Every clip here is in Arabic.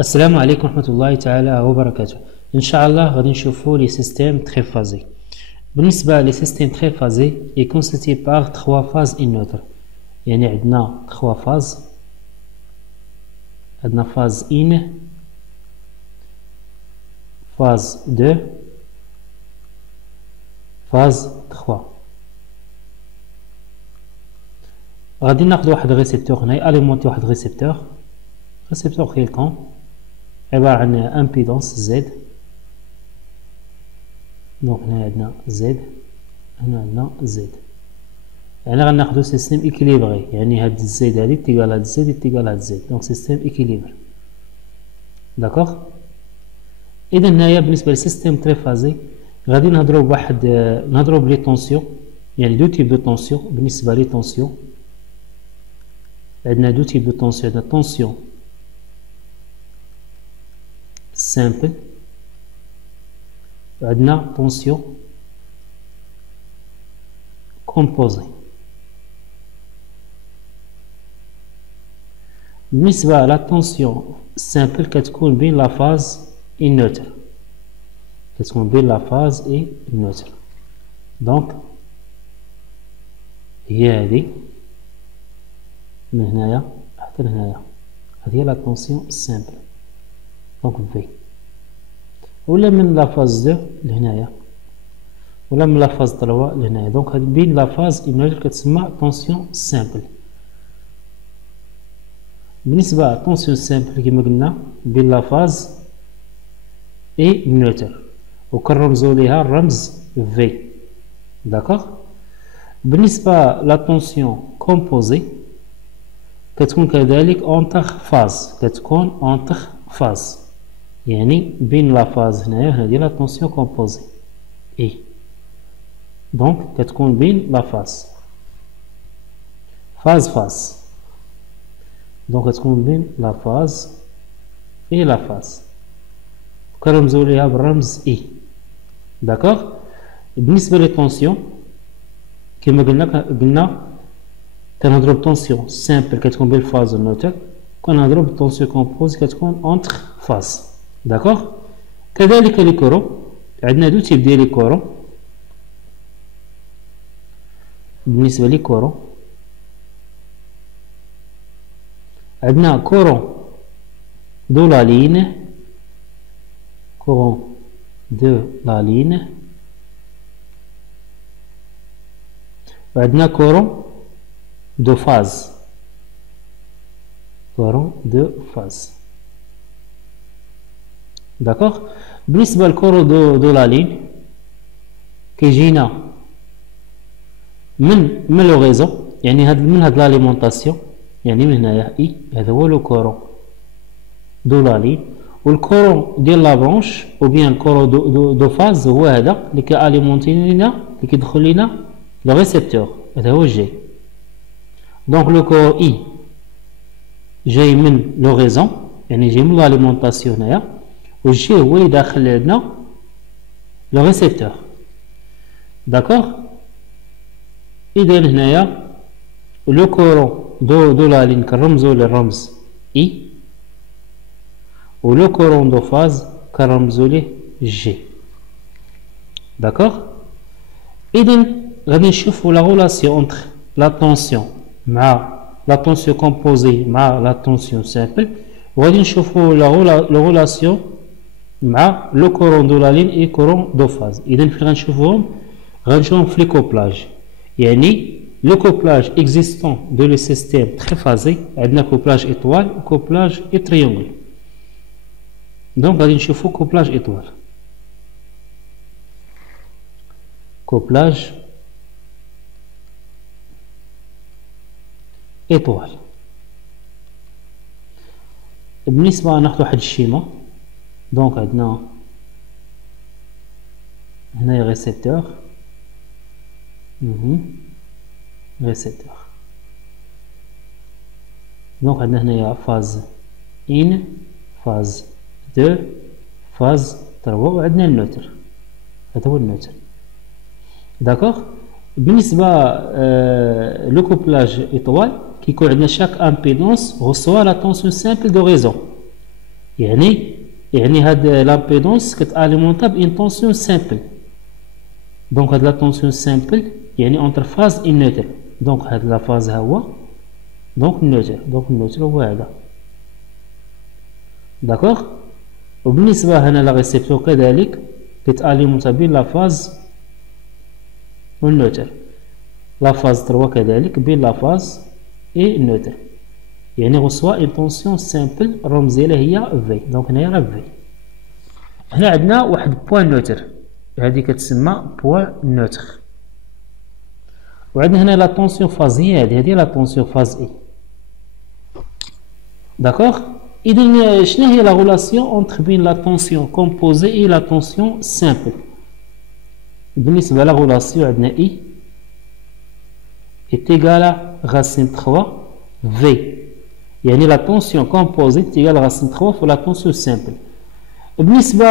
السلام عليكم ورحمة الله تعالى وبركاته. إن شاء الله غادي نشوفوا لي سيستيم تري فازي. بالنسبة لي سيستيم تري فازي يكونستيتي باغ 3 فاز ان نوتر، يعني عندنا 3 فاز. عندنا فاز ان، فاز 2، فاز 3. غادي ناخذ واحد ريسيبتور هنايا، اليمونتي واحد ريسيبتور كيلكون عبارة عن امبيدونس زد. دونك هنا عندنا زد، هنا عندنا زد، يعني غناخدو سيستيم ايكيليبري، يعني هاد الزد هادي تيكال هاد الزد تيكال هاد الزد، دونك سيستيم ايكيليبر. داكوغ. اذا هنايا بالنسبة للسيستيم تري فازي غادي نهضرو بواحد نهضرو بلي طونسيون، يعني دو تيب دو طونسيون. بالنسبة لي طونسيون عندنا دو تيب دو طونسيون، عندنا طونسيون سامبل وعندنا طونسيون كومبوزي. بالنسبة لا طونسيون سامبل كتكون بين لا فاز اي نوتر، كتكون بين لا فاز اي نوتر. دونك هي هادي من هنايا حتى لهنايا، هادي هي لا طونسيون سامبل. دونك في ولا من لا فاز 2 لهنايا ولا من لا فاز 3 لهنايا. دونك هاد بين لا فاز اي نوتر كتسمى طونسيون سامبل. بالنسبة لطونسيون سامبل كيما قلنا بين لا فاز اي نوتر وكنرمزو ليها الرمز في. داكوغ. بالنسبة لا طونسيون كومبوزي كتكون كذلك اونتر فاز، كتكون اونتر فاز، يعني بين لا فاز هنايا وهنا ديال لا طونسيون كومبوزي اي. دونك كتكون بين لا فاز فاز. دونك كتكون بين لا فاز اي لا فاز، كنرمزو ليها بالرمز اي. داكوغ. بالنسبة لي طونسيون كما قلنا كنهضرو بطونسيون سامبل كتكون بين الفاز والنوتر، كنهضرو بطونسيون كومبوزي كتكون اونتر فاز. داكوغ. كذلك لي كورون عندنا دو تيب ديال لي كورون. بالنسبة لي كورون عندنا كورون دو لا لين، كورون دو لا لين، وعندنا كورون دو فاز، كورون دو فاز. داكوغ. بالنسبة للكورون دو لا لين كيجينا من لو غيزو، يعني من هاد لاليمونطاسيون، يعني من هنايا اي هذا هو لو كورون دو لا لين. والكورون ديال لا برونش او بيان الكورون دو فاز هو هذا اللي كاليمونتي لينا، اللي كيدخل لينا لو ريسيبتور، هذا هو جي. دونك لو كورون اي جاي من لو غيزون، يعني جاي من لاليمونطاسيون هنايا، والجي هو اللي داخل عندنا لو ريسيبتور. داكوغ. اذا هنايا لو كورون دو لا لين كنرمزو للرمز اي، ولو كورون دو فاز كنرمزو ليه جي. داكوغ. اذا غادي نشوفو لا غولاسيون اونتر لا طونسيون مع لا طونسيون كومبوزي مع لا طونسيون سامبل، وغادي نشوفو لا غولاسيون مع لو كورون دو لا لين اي كورون دو فاز. اذا فين غنشوفوهم؟ غنشوفهم في لي كوبلاج، يعني لو كوبلاج اكزيستون دو لو سيستيم تري فازي. عندنا كوبلاج ايطوال وكوبلاج اي تريونغل. دونك غادي نشوفو كوبلاج ايطوال. كوبلاج ايطوال. بالنسبة ناخدو واحد الشيما. دونك عندنا هنايا ريسيبتور، ريسيبتور. دونك عندنا هنايا فاز ان، فاز 2، فاز 3، وعندنا النوتر، هذا هو النوتر. داكوغ. بالنسبة لو كوبلاج ايطوال كيكون عندنا شاك امبيدونس هو سوا لا طونسيون سامبل دو غيزون، يعني هاد لامبيدونس كتاليمونتا بإن طونسيون سامبل. دونك هاد لا طونسيون سامبل يعني اونتر فاز اي نوتر. دونك هاد لا فاز ها هو دونك النوتر. دونك النوتر هو هذا. داكوغ. وبالنسبة هنا لا ريسيبتور كذلك كتاليمونتا بين لا فاز والنوتر. لا فاز 3 كذلك بين لا فاز اي النوتر. يعني غوصوا اون طونسيون سامبل الرمز ديالها هي في. دونك هنايا راه في. هنا عندنا واحد بوان نوتر، هذه كتسمى بوان نوتر. وعندنا هنا لا طونسيون فاز هي هذه لا طونسيون فاز اي. داكوغ. إذن شنو هي لا غولاسيون اونتر بين لا طونسيون كومبوزي اي لا طونسيون سامبل؟ بالنسبة لا غولاسيون عندنا اي est égal à racine 3 V. يعني la tension composée est égale à racine 3 pour la tension simple. بالنسبة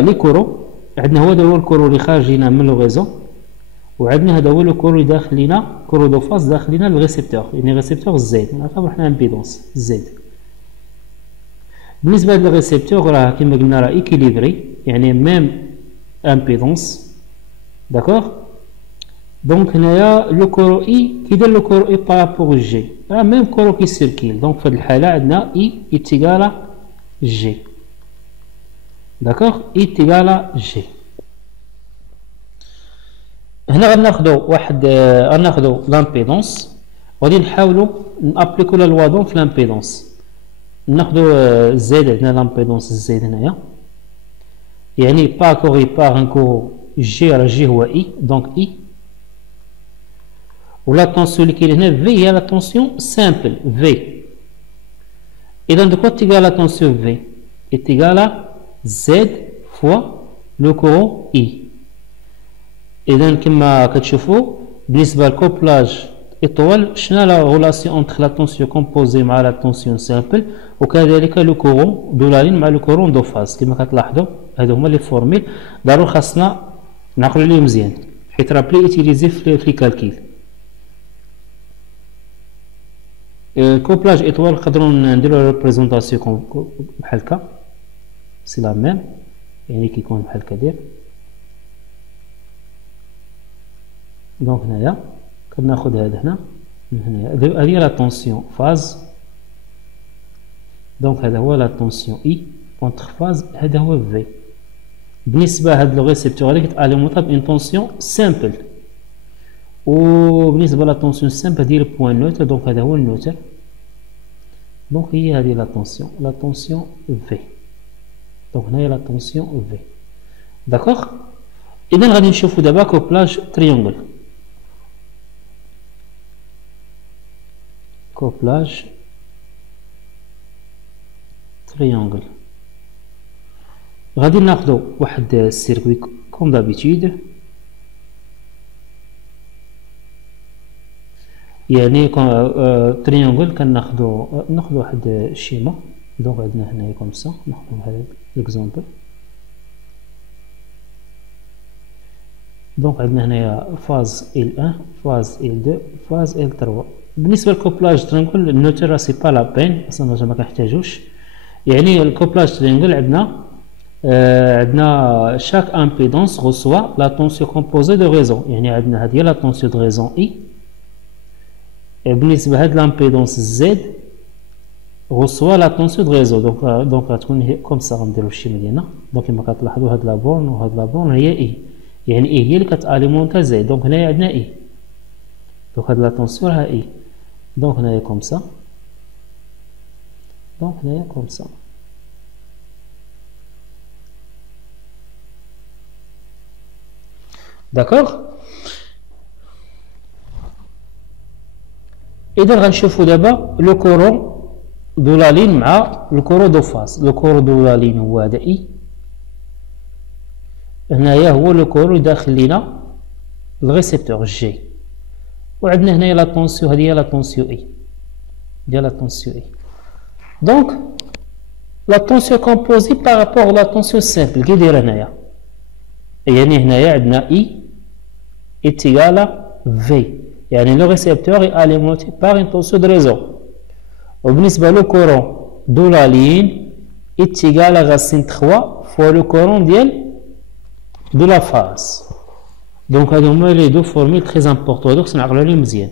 لكورو عندنا هذا هو الكورو اللي خارج لنا من لو ريزو، وعندنا هذا هو الكورو اللي داخل لنا كورو دو فاز داخل لنا الريسبتور، يعني ريسبتور زد نعتبر حنا امبيدونس زد. بالنسبة للريسبتور راه كما قلنا راه ايكيليبري، يعني ميم امبيدونس. داكوغ. دونك هنايا لو كورو اي كيدير لو كورو اي بارابور جي، راه ميم كورو كي سيركيل. دونك في هاد الحالة عندنا اي ايتيغالا جي. داكوغ. اي ايتيغالا جي. هنا غناخدو واحد غناخدو لامبيدونس وغادي نحاولو نابليكو لا لوا دوم في لامبيدونس. ناخدو زد، عندنا لامبيدونس زد هنايا، يعني باكوغي باغ ان كورو جي، راه جي هو اي دونك اي. و لا طونسيون اللي كاين هنا في هي لا طونسيون سامبل في. اذا دو كوا تيغال لا طونسيون في تيغال زد فوا لو كورون اي. اذا كما كتشوفوا بالنسبه للكوبلاج ايطوال شنو لا غولاسيون اونتر لا طونسيون كومبوزي مع لا طونسيون سامبل، وكذلك لو كورون دولارين مع لو كورون دو فاز. كما كتلاحظوا هادو هما لي فورميل ضروري خاصنا نعقلوا عليهم مزيان حيت راه بلي ايتيليزي في كالكيل. كوبلاج ايطوال نقدروا نديرو ريبريزونطاسيون بحال هكا، سي لا ميم، يعني كيكون بحال هكا داير. دونك هنايا كناخد هذا هنا من هنايا، هذه لا طونسيون فاز. دونك هذا هو لا طونسيون اي اونتر فاز، هذا هو في. بالنسبه لهاد لو ريسبتور هذا كتاليمونطا بان طونسيون سامبل، وبالنسبه لا طونسيون سامبل ديال بوان نوتر. دونك هذا هو النوتر. دونك هي هذه لا طونسيون في. دونك هنايا لا طونسيون في. داكوغ. اذا غادي نشوفوا دابا كوبلاج تريونغل. كوبلاج تريونغل غادي ناخدو واحد السيركوي كوم دابيتود، يعني تريونغل كناخدو واحد الشيما. دونك عندنا هنايا كوم سا، ناخدو هذا ليكزومبل. دونك عندنا هنايا فاز ال 1 فاز ال 2 فاز ال 3. بالنسبه للكوبلاج ترينغل النوتر راه سي با لا بين اصلا ما كنحتاجوش. يعني الكوبلاج ترينغل عندنا شاك امبيدونس غوسوا لا طونسيون كومبوزي دو ريزون، يعني عندنا هذه لا طونسيون دو ريزون اي. بالنسبه لهاد لامبيدونس زد غوسوا لا طونسيون دو ريزو. دونك غتكون كوم سا. غنديرو الشيما ديالنا. دونك كما كتلاحظوا هاد لا بورن وهاد لا بورن هي اي، يعني اي هي اللي كتاليمونتا زد. دونك هنايا عندنا اي. دونك هاد لا طونسيون راها اي. دونك هنايا كوم سا. دونك هنايا كوم سا. داكوغ. اذا غنشوفوا دابا لو كورون دو لا لين مع لو كورون دو فاز. لو كورون دو لا لين هو هذا اي، هنايا هو لو كورون اللي داخل لينا الريسبتور جي، وعندنا هنايا لا طونسيون، هذه هي لا طونسيون اي ديال لا طونسيون اي. دونك لا طونسيون كومبوزي بارابور لا طونسيون سامبل كي دايره هنايا، يعني هنايا عندنا اي ايتيغالا في، يعني لو ريسبتور اي اليمونتي بار ان طونسيون دو ريزو. وبالنسبه لو كورون دو لا لين est égal à racine 3 fois le courant de la phase. Donc, هما les deux formules très importantes. Donc, c'est نعقلوا مزيان.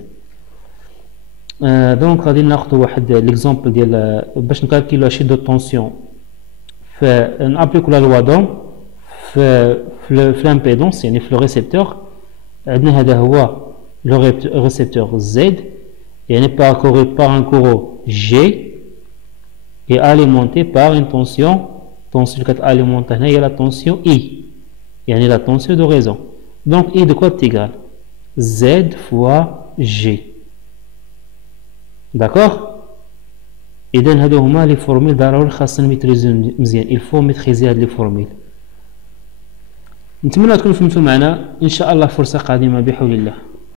Donc, غادي ناخذ واحد l'exemple ديال باش نكالكيلو شي دو طونسيون نابليكو لا لوا دوم في الامبيدونس يعني في لو ريسبتور. عندنا هذا هو لو ريسبتور Z يعني parcouru par un courant G et alimenté par une tension اللي كتاليمونطي هنا هي la tension I يعني la tension de raison. Donc I de quoi est égal Z fois G. D'accord. إذن هادو هما لي فورميل ضروري خاصنا نميتريزيو مزيان. il faut maîtriser هاد لي فورميل. نتمنى تكونوا فهمتوا معنا إن شاء الله فرصة قادمة بحول الله.